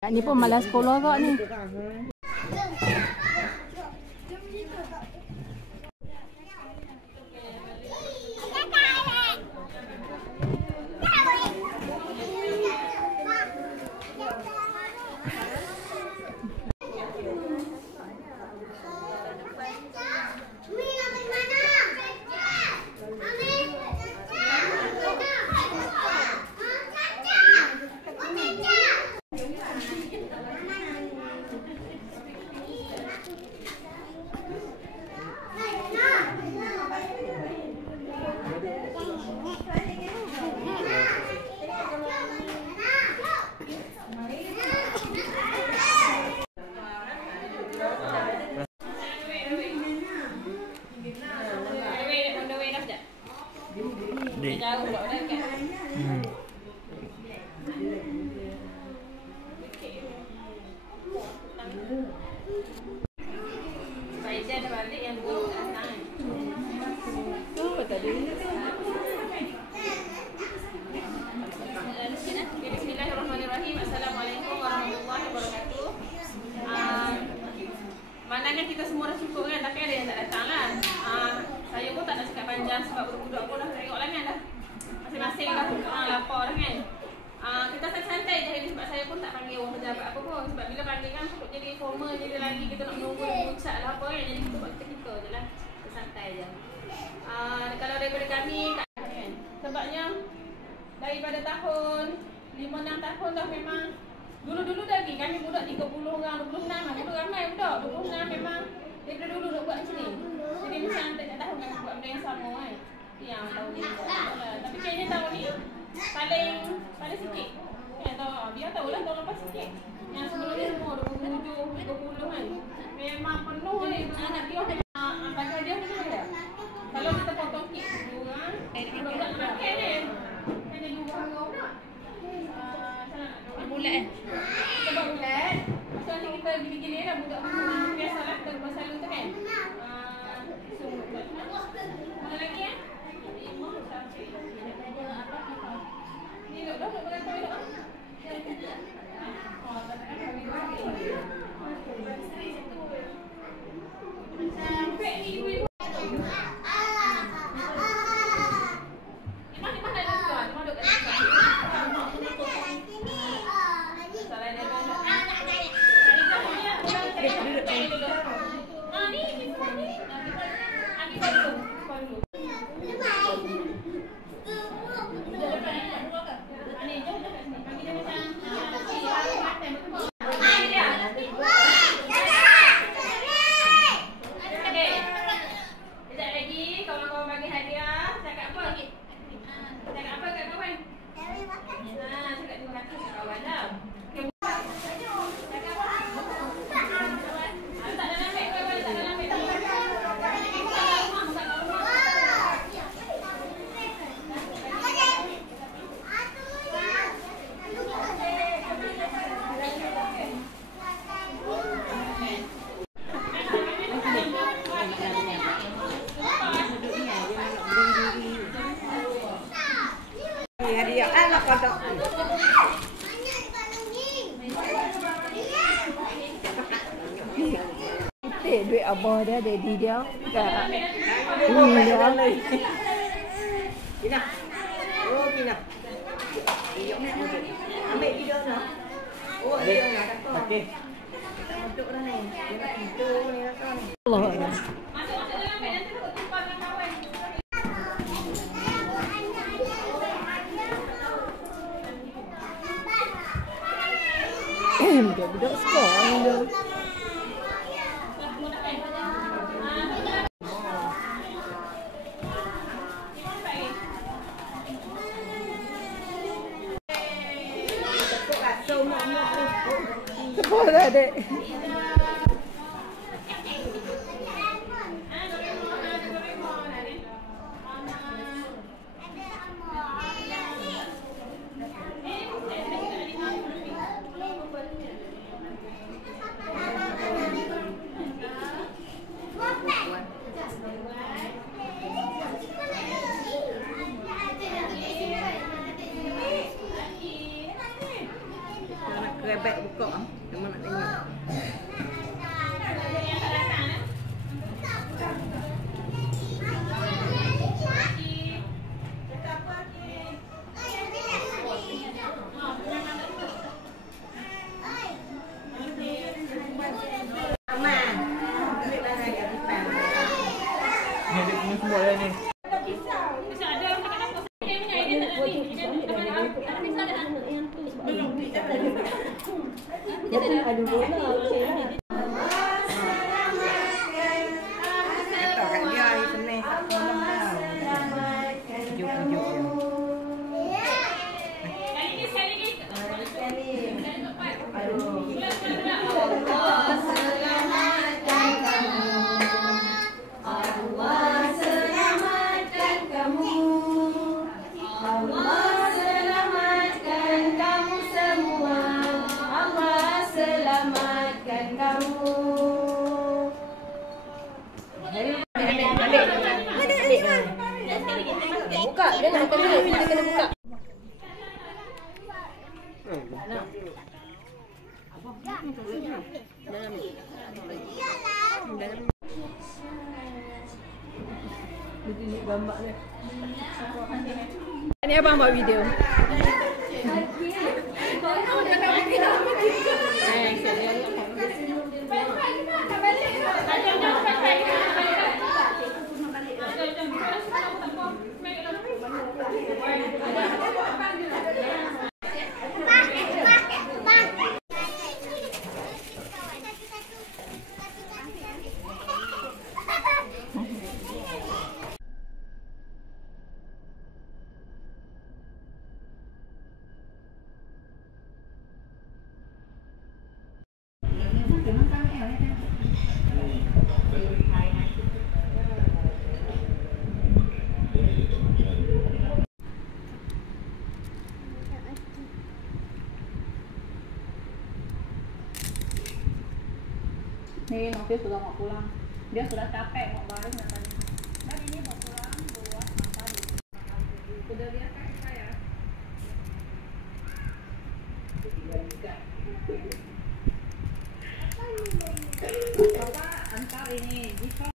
Kak ni pun malas sekolah kak ni. Bismillahirrahmanirrahim. Assalamualaikum warahmatullahi wabarakatuh. Maknanya kita semua dah cukup kan, tapi ada yang tak datang lah. Saya pun tak nak cakap panjang sebab budak-budak pun dah tengok lah kan dah. Masing-masing lah lapar dah kan. Kita santai je hari ni sebab saya pun tak panggil orang pejabat apa pun. Sebab bila panggil kan takut jadi formal jadi lagi, kita nak menunggu ucap lah apa kan. Jadi kita buat kita je lah, kita santai je. Kalau daripada kami kan, sebabnya daripada tahun 5-6 tahun dah memang dulu-dulu lagi kami budak 30 orang, 26 lah. Dulu ramai budak, 26 memang daripada dulu nak buat macam ni. Jadi macam tak tahu kan buat benda yang sama kan. Yang tahun ni buat lah. Tapi kayaknya tahun ni paling sikit kan, biar tahulah tahun lepas sikit. Yang sebelum ni semua 27, 30 kan. Memang penuh ni anak dia bagi hadiah macam mana? Kalau kita potong kek dulu kan, budak nak makan ni hanya 2 orang tak? Bulat kita buat bulat. Lepas nanti kita gini-gini lah budak biasalah kita buat selalu tu kan. So mana lagi ya? Ni duduk dah duduk berapa duduk? Sampai ni ibu-ibu duit abah dia, daddy dia kat ni dia. Pina. Oh, Pina. Ambil video nak. Oh, dia nak kata. Okey. Duduk dah ni. Dia nak tidur ni rasa ni. Allah. masuk dalam beg nanti takut tumpah dengan kawan. Budak-budak sekolah ni. Boleh dek. Kerebek buka. semua dah ni. Bisa ada orang cakap apa? Saya punya idea tak ada ni. Ada bola. Kata kat dia hari Senin malam dah. Pujuk-pujuk je. Buka, jangan buka dulu. Kita kena buka. Ni abang buat video. Ni Nofis sudah mau pulang. Dia sudah capek mau baring dan